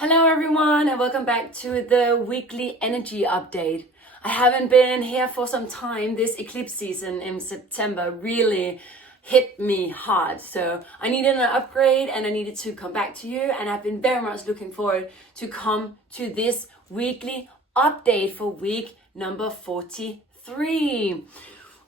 Hello everyone and welcome back to the weekly energy update. I haven't been here for some time. This eclipse season in September really hit me hard. So I needed an upgrade and I needed to come back to you, and I've been very much looking forward to come to this weekly update for week number 43.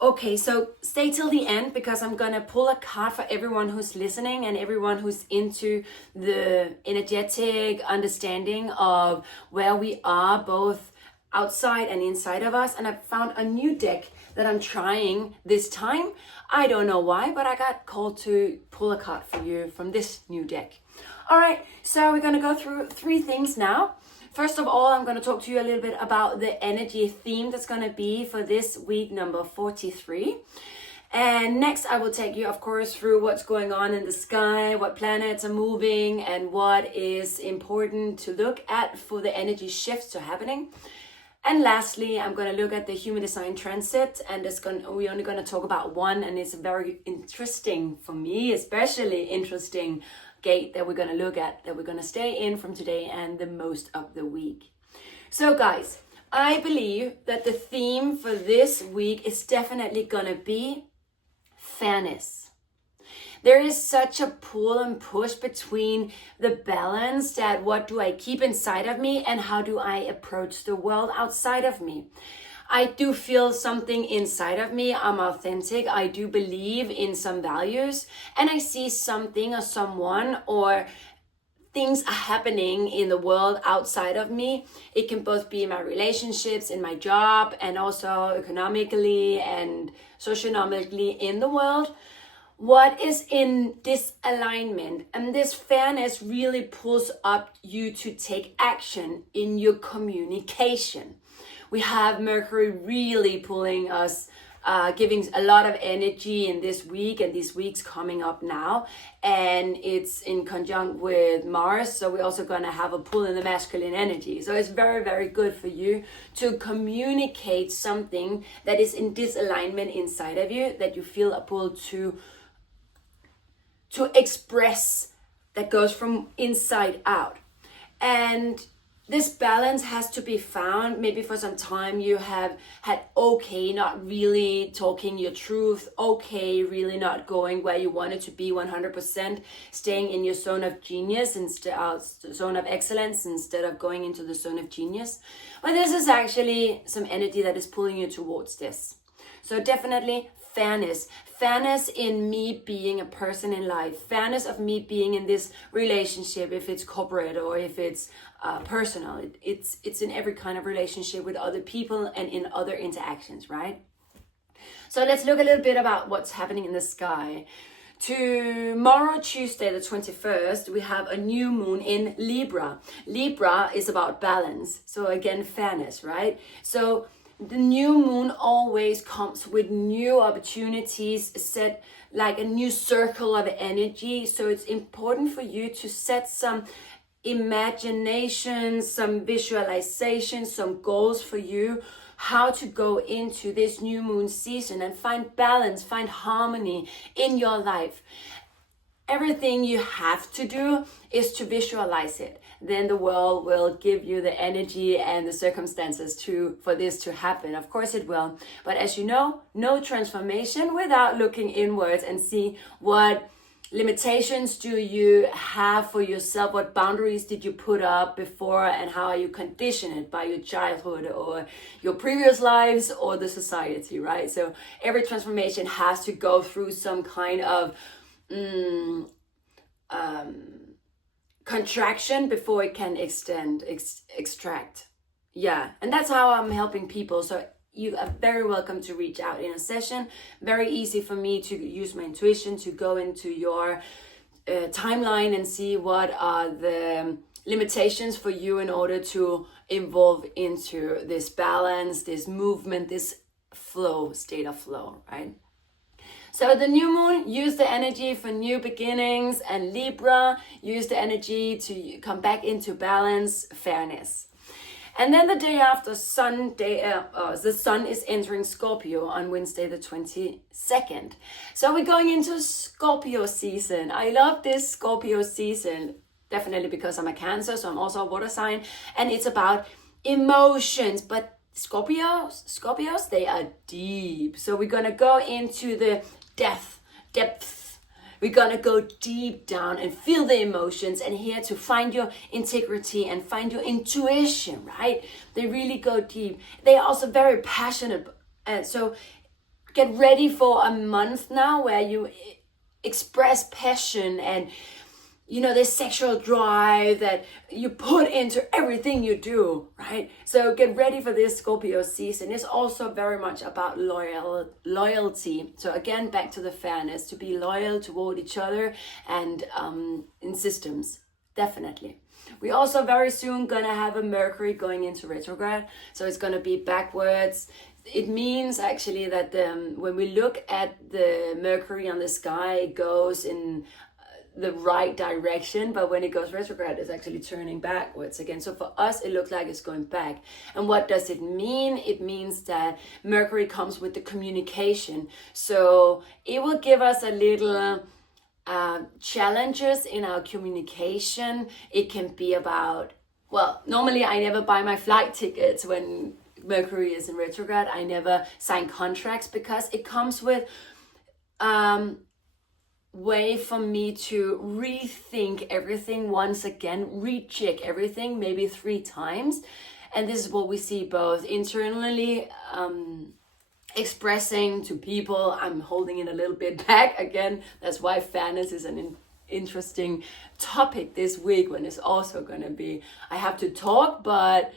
Okay, so stay till the end because I'm gonna pull a card for everyone who's listening and everyone who's into the energetic understanding of where we are both outside and inside of us. And I found a new deck that I'm trying this time. I don't know why, but I got called to pull a card for you from this new deck. All right, so we're gonna go through three things now. First of all, I'm going to talk to you a little bit about the energy theme that's going to be for this week number 43. And next, I will take you, of course, through what's going on in the sky, what planets are moving, and what is important to look at for the energy shifts to happening. And lastly, I'm going to look at the human design transit, and we're only going to talk about one, and it's very interesting for me, especially interesting gate that we're going to look at, that we're going to stay in from today and the most of the week. So guys, I believe that the theme for this week is definitely going to be fairness. There is such a pull and push between the balance that what do I keep inside of me and how do I approach the world outside of me. I do feel something inside of me. I'm authentic. I do believe in some values, and I see something or someone or things are happening in the world outside of me. It can both be in my relationships, in my job, and also economically and socioeconomically in the world. What is in disalignment, and this fairness really pulls up you to take action in your communication. We have Mercury really pulling us, giving a lot of energy in this week and these weeks coming up now. And it's in conjunct with Mars. So we're also going to have a pull in the masculine energy. So it's very, very good for you to communicate something that is in disalignment inside of you, that you feel a pull to express, that goes from inside out. And this balance has to be found. Maybe for some time you have had okay, not really talking your truth, okay, really not going where you wanted to be 100%, staying in your zone of genius instead of zone of excellence instead of going into the zone of genius. But this is actually some energy that is pulling you towards this. So definitely fairness in me being a person in life, fairness of me being in this relationship, if it's corporate or if it's personal. It's in every kind of relationship with other people and in other interactions, right? So let's look a little bit about what's happening in the sky. Tomorrow, Tuesday the 21st, we have a new moon in Libra. Libra is about balance. So again, fairness, right? So the new moon always comes with new opportunities, set like a new circle of energy. So it's important for you to set some imagination, some visualization, some goals for you, how to go into this new moon season and find balance, find harmony in your life. Everything you have to do is to visualize it. Then the world will give you the energy and the circumstances for this to happen. Of course it will. But as you know, no transformation without looking inwards and see what limitations do you have for yourself, what boundaries did you put up before, and how are you conditioned by your childhood or your previous lives or the society, right? So every transformation has to go through some kind of contraction before it can extract. Yeah, and that's how I'm helping people. So you are very welcome to reach out in a session. Very easy for me to use my intuition to go into your timeline and see what are the limitations for you in order to evolve into this balance, this movement, this flow, state of flow, right? So the new moon, use the energy for new beginnings, and Libra, use the energy to come back into balance, fairness. And then the day after, the sun is entering Scorpio on Wednesday the 22nd. So we're going into Scorpio season. I love this Scorpio season. definitely because I'm a Cancer, so I'm also a water sign, and it's about emotions. But Scorpios, they are deep. So we're gonna go into the depth. We're gonna go deep down and feel the emotions, and here to find your integrity and find your intuition, right? They really go deep. They are also very passionate. So get ready for a month now where you express passion and this sexual drive that you put into everything you do, right? So get ready for this Scorpio season. It's also very much about loyalty. So again, back to the fairness, to be loyal toward each other and in systems, definitely. We also very soon gonna have a Mercury going into retrograde. So it's gonna be backwards. It means actually that when we look at the Mercury on the sky, it goes in the right direction, but when it goes retrograde, it's actually turning backwards again. So for us, it looks like it's going back. And what does it mean? It means that Mercury comes with the communication. So it will give us a little challenges in our communication. It can be about, well, normally I never buy my flight tickets when Mercury is in retrograde. I never sign contracts because it comes with way for me to rethink everything once again, recheck everything maybe 3 times. And this is what we see both internally, expressing to people. I'm holding it a little bit back again. That's why fairness is an interesting topic this week, when it's also going to be, I have to talk, but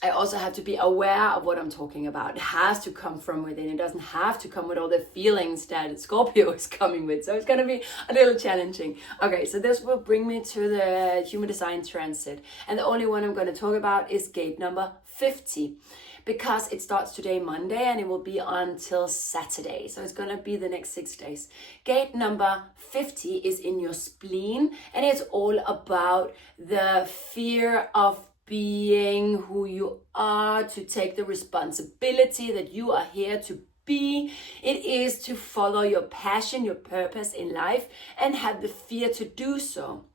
I also have to be aware of what I'm talking about. It has to come from within. It doesn't have to come with all the feelings that Scorpio is coming with. So it's going to be a little challenging. Okay, so this will bring me to the Human Design Transit. And the only one I'm going to talk about is gate number 50. Because it starts today, Monday, and it will be until Saturday. So it's going to be the next 6 days. Gate number 50 is in your spleen. And it's all about the fear of being who you are, to take the responsibility that you are here to be. It is to follow your passion, your purpose in life, and have the fear to do so.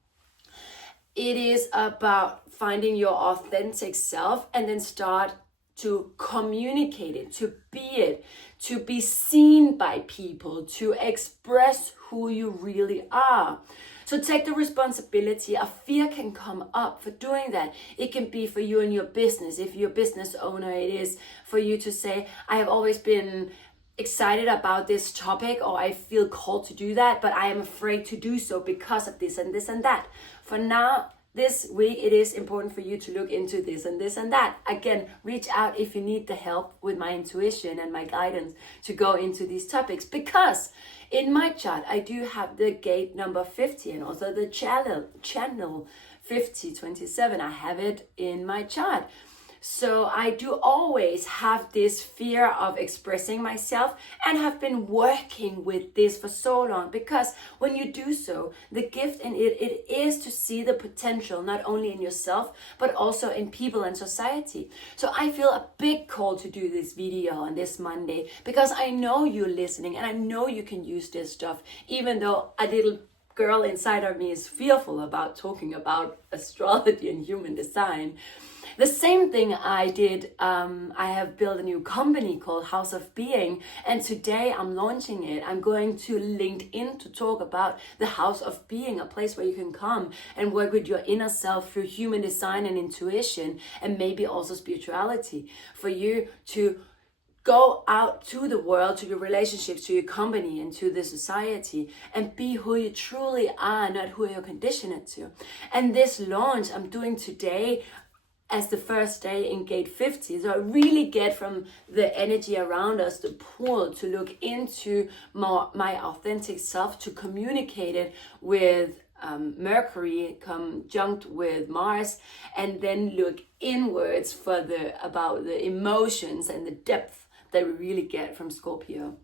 It is about finding your authentic self and then start to communicate it, to be seen by people, to express who you really are. So take the responsibility. A fear can come up for doing that. It can be for you in your business. If you're a business owner, it is for you to say, I have always been excited about this topic, or I feel called to do that, but I am afraid to do so because of this and this and that. For now, this week, it is important for you to look into this and this and that. Again, reach out if you need the help with my intuition and my guidance to go into these topics, because in my chart, I do have the gate number 50 and also the channel 5027. I have it in my chart. So I do always have this fear of expressing myself, and have been working with this for so long, because when you do so, the gift in it is to see the potential not only in yourself but also in people and society. So I feel a big call to do this video on this Monday, because I know you're listening and I know you can use this stuff, even though a little girl inside of me is fearful about talking about astrology and human design. The same thing I did, I have built a new company called House of Being, and today I'm launching it. I'm going to LinkedIn to talk about the House of Being, a place where you can come and work with your inner self through human design and intuition, and maybe also spirituality, for you to go out to the world, to your relationships, to your company, and to the society, and be who you truly are, not who you're conditioned to. And this launch I'm doing today as the first day in gate 50. So I really get from the energy around us the pull to look into my authentic self, to communicate it with Mercury conjunct with Mars, and then look inwards for about the emotions and the depth that we really get from Scorpio.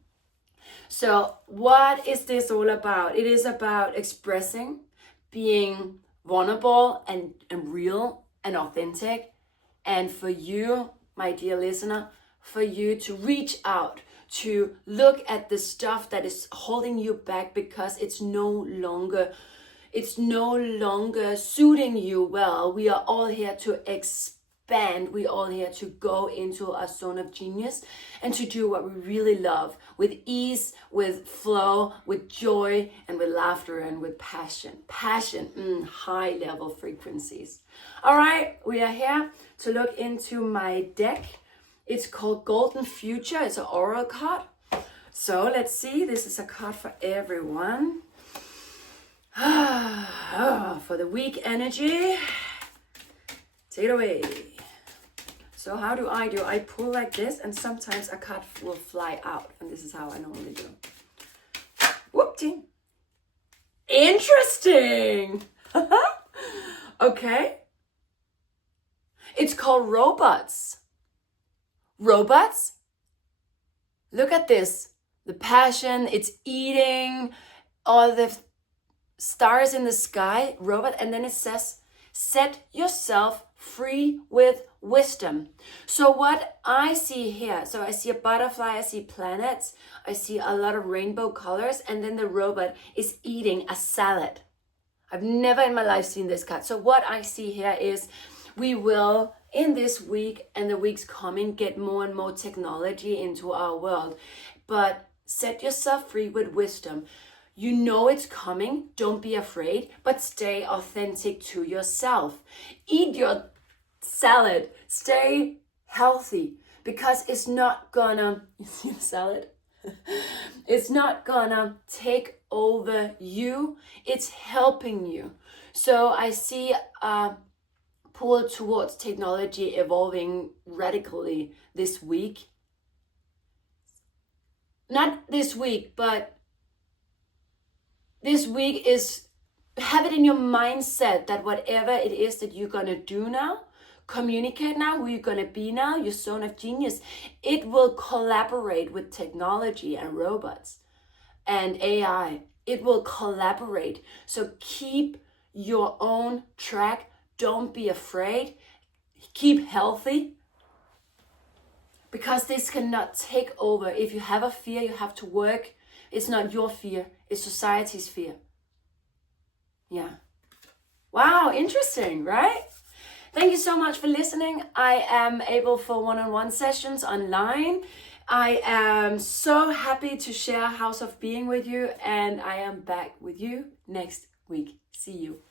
So what is this all about? It is about expressing, being vulnerable and real and authentic. And for you, my dear listener, for you to reach out, to look at the stuff that is holding you back, because it's no longer it's no longer suiting you well. We are all here to expand. We're all here to go into our zone of genius and to do what we really love with ease, with flow, with joy, and with laughter and with passion. Passion, high level frequencies. All right, we are here to look into my deck. It's called Golden Future. It's an oracle card. So let's see. This is a card for everyone. For the week energy. Take it away. So how do? I pull like this, and sometimes a card will fly out, and this is how I normally do. Whoop-ting. Interesting. Okay. It's called robots. Robots? Look at this. The passion, it's eating all the stars in the sky, robot, and then it says, set yourself free with wisdom. So what I see here, so I see a butterfly, I see planets, I see a lot of rainbow colors, and then the robot is eating a salad. I've never in my life seen this card. So what I see here is we will, in this week and the weeks coming, get more and more technology into our world. But set yourself free with wisdom. You know it's coming, don't be afraid, but stay authentic to yourself. Eat your salad, stay healthy, because it's not gonna, you see the salad? It's not gonna take over you, it's helping you. So I see a pull towards technology evolving radically this week. Not this week, but this week is, have it in your mindset that whatever it is that you're gonna do now, communicate now, who you're gonna be now, your zone of genius, it will collaborate with technology and robots and AI. It will collaborate. So keep your own track. Don't be afraid. Keep healthy. Because this cannot take over. If you have a fear, you have to work. It's not your fear, it's society's fear. Yeah. Wow, interesting, right? Thank you so much for listening. I am able for one-on-one sessions online. I am so happy to share House of Being with you, and I am back with you next week. See you.